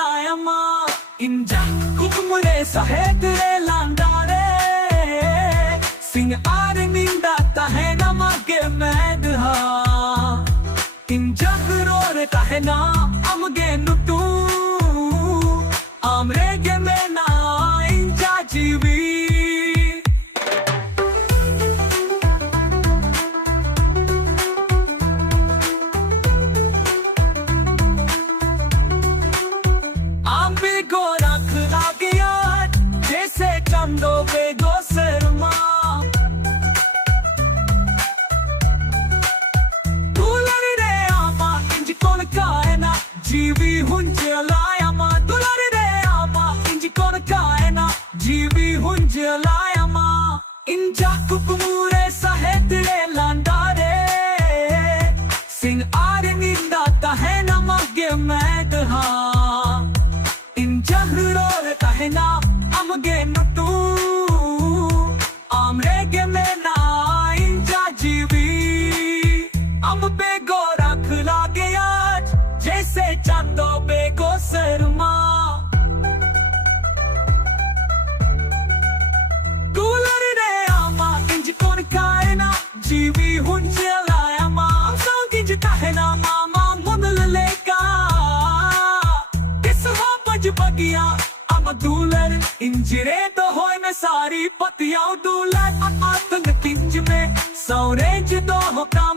Lama Inja Kukumure Sahedre Landare Sing Areninda Tahena Mage Medha Inja Gurore Tahena Amge Nutu Amrege Mena Inja Jivi Chando bego serma Dulari re ama inji kon kaena Jivi hunje layama Dulari re ama inji kon kaena Jivi hunje layama Inja kukumure sahetre landare Sing are ninda tahena magge medha Inja hurore tahena amge nutu amrege mena inja jivi am bego rakh lage aaj jaise chando bego sarma Gular re ama inj kon kaina jivi hunje layama song inj kahena mama mudal leka kiswa paj bagiya Dular इंजरे तो होए में सारी पतियां दुलर आतंक किंज में सौरेज दो होका